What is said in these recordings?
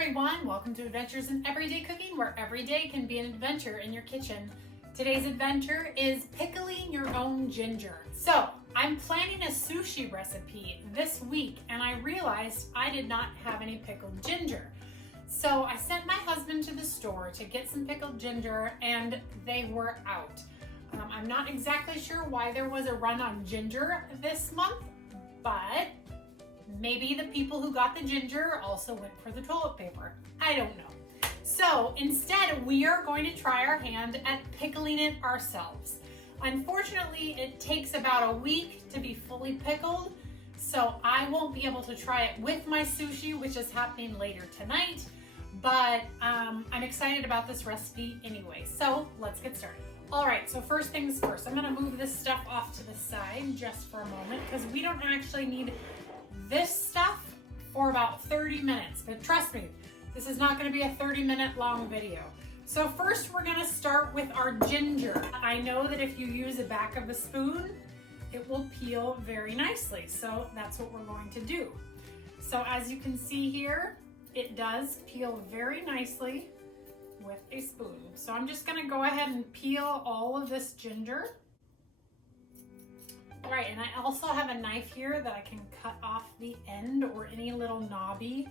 everyone, welcome to Adventures in Everyday Cooking, where every day can be an adventure in your kitchen. Today's adventure is pickling your own ginger. So I'm planning a sushi recipe this week and I realized I did not have any pickled ginger. So I sent my husband to the store to get some pickled ginger and they were out. I'm not exactly sure why there was a run on ginger this month, but maybe the people who got the ginger also went for the toilet paper. I don't know. So instead, we are going to try our hand at pickling it ourselves. Unfortunately, it takes about a week to be fully pickled, so I won't be able to try it with my sushi, which is happening later tonight, but I'm excited about this recipe anyway, so let's get started. All right, so first things first, I'm gonna move this stuff off to the side just for a moment because we don't actually need this stuff for about 30 minutes, but trust me, this is not gonna be a 30-minute long video. So first we're gonna start with our ginger. I know that if you use the back of a spoon, it will peel very nicely. So that's what we're going to do. So as you can see here, it does peel very nicely with a spoon. So I'm just gonna go ahead and peel all of this ginger. All right, and I also have a knife here that I can cut off the end or any little knobby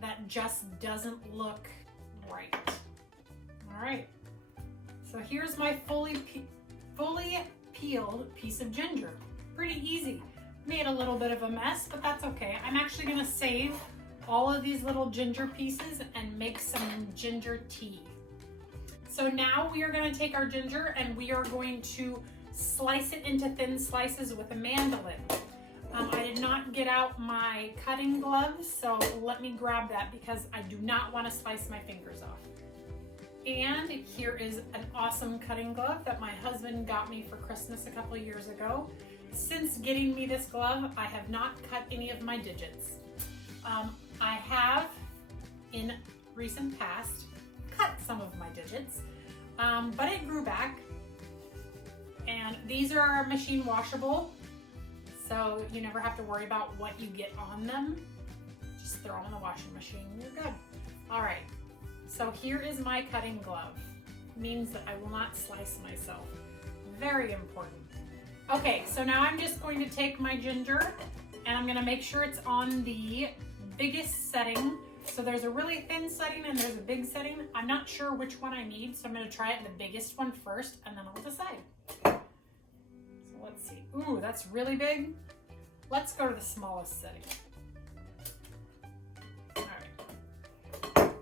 that just doesn't look right. All right, so here's my fully peeled piece of ginger. Pretty easy. Made a little bit of a mess, but that's okay. I'm actually gonna save all of these little ginger pieces and make some ginger tea. So now we are gonna take our ginger and we are going to slice it into thin slices with a mandolin. I did not get out my cutting gloves, so let me grab that because I do not want to slice my fingers off. And here is an awesome cutting glove that my husband got me for Christmas a couple of years ago. Since getting me this glove, I have not cut any of my digits. I have, in recent past, cut some of my digits, but it grew back. And these are machine washable, so you never have to worry about what you get on them. Just throw them in the washing machine, you're good. All right, so here is my cutting glove. Means that I will not slice myself. Very important. Okay, so now I'm just going to take my ginger and I'm gonna make sure it's on the biggest setting. So there's a really thin setting and there's a big setting. I'm not sure which one I need, so I'm gonna try it the biggest one first and then I'll decide. So let's see. Ooh, that's really big. Let's go to the smallest setting. All right.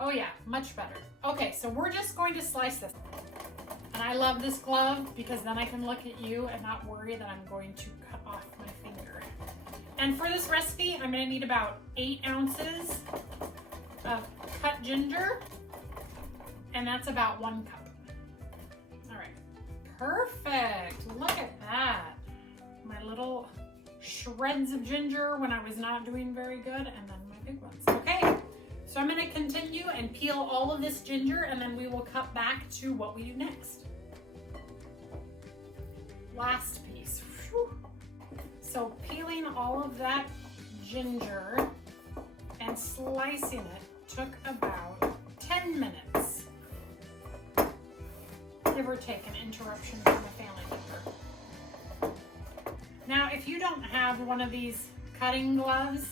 Oh yeah, much better. Okay, so we're just going to slice this. And I love this glove because then I can look at you and not worry that I'm going to cut off my finger. And for this recipe, I'm gonna need about 8 ounces of cut ginger, and that's about 1 cup. All right, perfect, look at that. My little shreds of ginger when I was not doing very good, and then my big ones. Okay, so I'm gonna continue and peel all of this ginger, and then we will cut back to what we do next. Last piece. Whew. So peeling all of that ginger and slicing it took about 10 minutes. Give or take an interruption from a family member. Now, if you don't have one of these cutting gloves,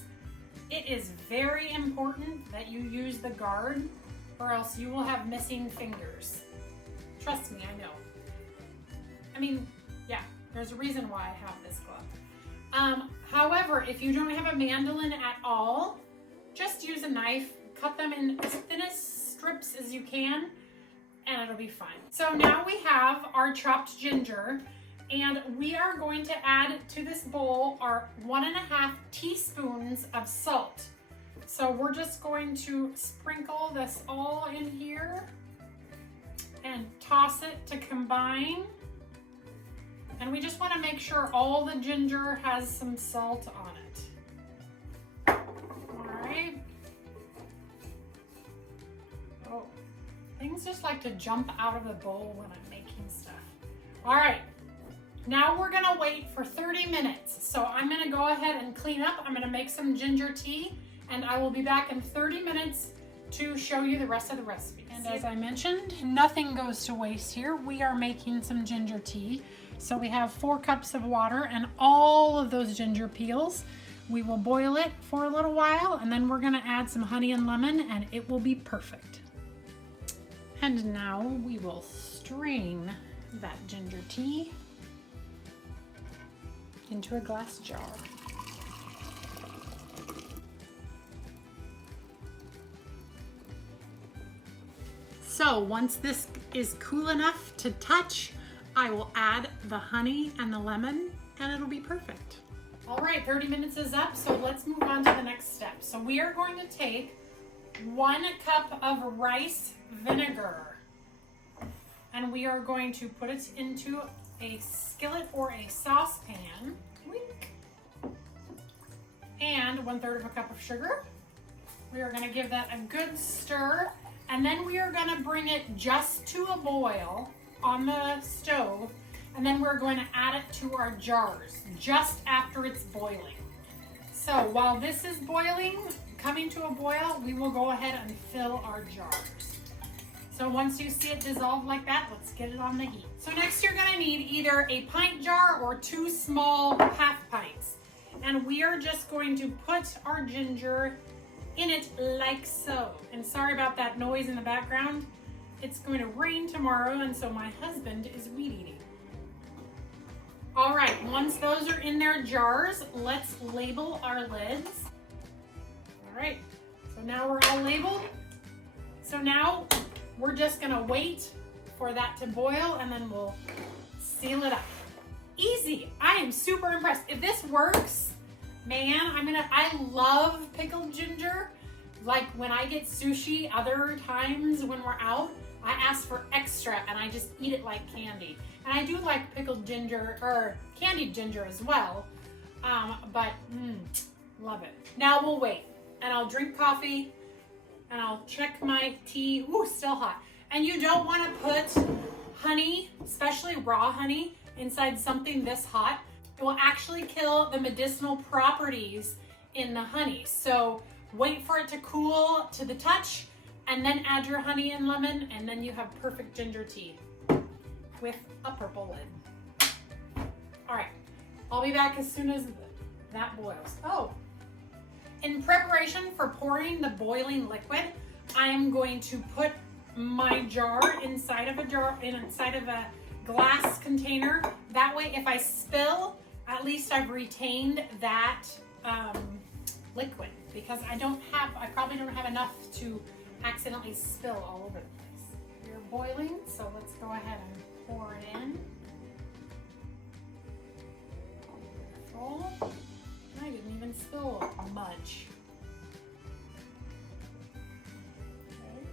it is very important that you use the guard or else you will have missing fingers. Trust me, I know. I mean, yeah, there's a reason why I have this glove. However, if you don't have a mandolin at all, just use a knife, cut them in as thin as strips as you can, and it'll be fine. So now we have our chopped ginger, and we are going to add to this bowl our 1.5 teaspoons of salt. So we're just going to sprinkle this all in here and toss it to combine. And we just want to make sure all the ginger has some salt on it. All right. Oh, things just like to jump out of the bowl when I'm making stuff. All right, now we're gonna wait for 30 minutes. So I'm gonna go ahead and clean up. I'm gonna make some ginger tea and I will be back in 30 minutes to show you the rest of the recipe. And as I mentioned, nothing goes to waste here. We are making some ginger tea. So we have 4 cups of water and all of those ginger peels. We will boil it for a little while, and then we're gonna add some honey and lemon, and it will be perfect. And now we will strain that ginger tea into a glass jar. So once this is cool enough to touch, I will add the honey and the lemon, and it'll be perfect. All right, 30 minutes is up, so let's move on to the next step. So we are going to take 1 cup of rice vinegar, and we are going to put it into a skillet or a saucepan. And 1/3 of a cup of sugar. We are gonna give that a good stir, and then we are gonna bring it just to a boil on the stove, and then we're going to add it to our jars just after it's boiling. So while this is boiling, coming to a boil, we will go ahead and fill our jars. So once you see it dissolve like that, let's get it on the heat. So next you're gonna need either a pint jar or 2 small half pints. And we are just going to put our ginger in it like so. And sorry about that noise in the background. It's going to rain tomorrow, and so my husband is weed eating. All right, once those are in their jars, let's label our lids. All right, so now we're all labeled. So now we're just gonna wait for that to boil, and then we'll seal it up. Easy. I am super impressed. If this works, man, I love pickled ginger. Like when I get sushi other times when we're out, I ask for extra and I just eat it like candy. And I do like pickled ginger or candied ginger as well, but love it. Now we'll wait, and I'll drink coffee, and I'll check my tea. Ooh, still hot. And you don't want to put honey, especially raw honey, inside something this hot. It will actually kill the medicinal properties in the honey. So wait for it to cool to the touch, and then add your honey and lemon, and then you have perfect ginger tea with a purple lid. All right, I'll be back as soon as that boils. Oh, in preparation for pouring the boiling liquid, I am going to put my jar inside of a glass container. That way, if I spill, at least I've retained that liquid, because I probably don't have enough to accidentally spill all over the place. You're boiling, so let's go ahead and pour it in. Oh, I didn't even spill much. Okay.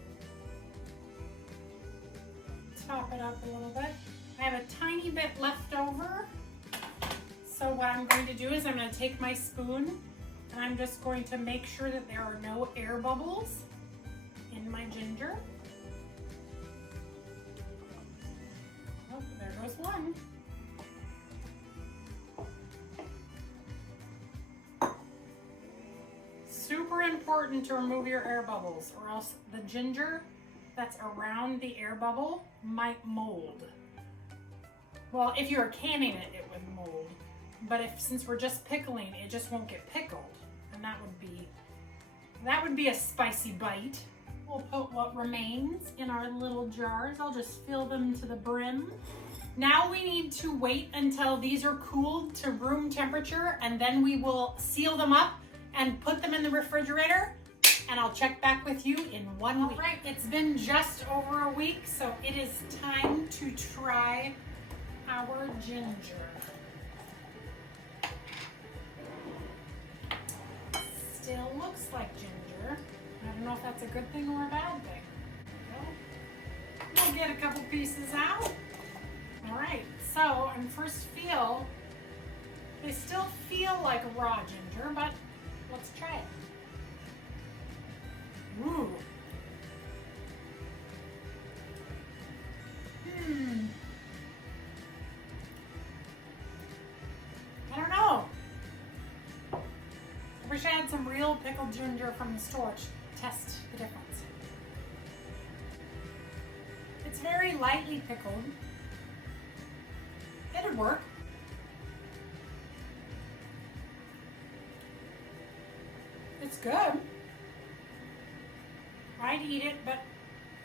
Top it up a little bit. I have a tiny bit left over. So what I'm going to do is I'm going to take my spoon, and I'm just going to make sure that there are no air bubbles in my ginger. Oh, there goes one. Super important to remove your air bubbles, or else the ginger that's around the air bubble might mold. Well, if you're canning it, it would mold. But since we're just pickling, it just won't get pickled. And that would be a spicy bite. We'll put what remains in our little jars. I'll just fill them to the brim. Now we need to wait until these are cooled to room temperature, and then we will seal them up and put them in the refrigerator, and I'll check back with you in 1 week. All right, it's been just over a week, so it is time to try our ginger. Still looks like ginger. I don't know if that's a good thing or a bad thing. We'll get a couple pieces out. All right, so on first feel, they still feel like raw ginger, but let's try it. Ooh. I don't know. I wish I had some real real pickled ginger from the store to test the difference. It's very lightly pickled. It'd work. It's good. I'd eat it, but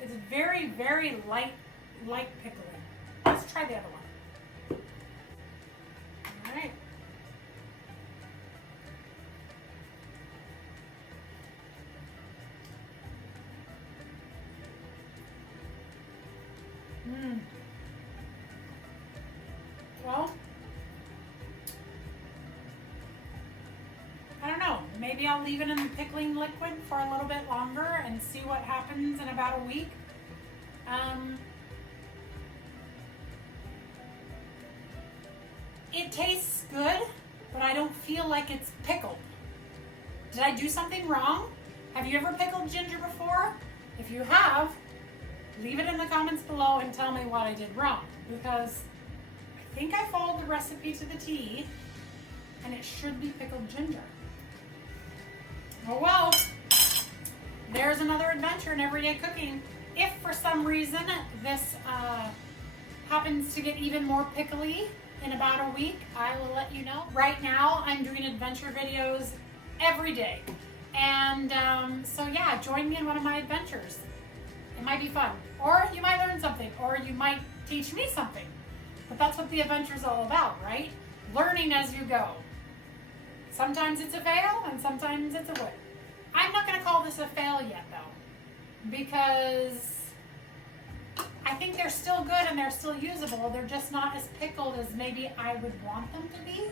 it's very, very light pickling. Let's try the other one. All right. Well, I don't know. Maybe I'll leave it in the pickling liquid for a little bit longer and see what happens in about a week. It tastes good, but I don't feel like it's pickled. Did I do something wrong? Have you ever pickled ginger before? If you have, leave it in the comments below and tell me what I did wrong, because I think I followed the recipe to the T and it should be pickled ginger. Oh well, there's another adventure in everyday cooking. If for some reason this happens to get even more pickly in about a week, I will let you know. Right now, I'm doing adventure videos every day. And so yeah, join me in one of my adventures. It might be fun. Or you might learn something, or you might teach me something. But that's what the adventure is all about, right? Learning as you go. Sometimes it's a fail, and sometimes it's a win. I'm not gonna call this a fail yet though, because I think they're still good and they're still usable. They're just not as pickled as maybe I would want them to be.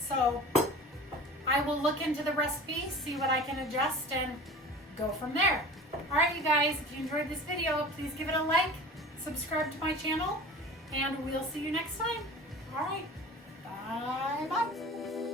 So I will look into the recipe, see what I can adjust, and go from there. All right, you guys, if you enjoyed this video, please give it a like, subscribe to my channel, and we'll see you next time. All right, bye-bye.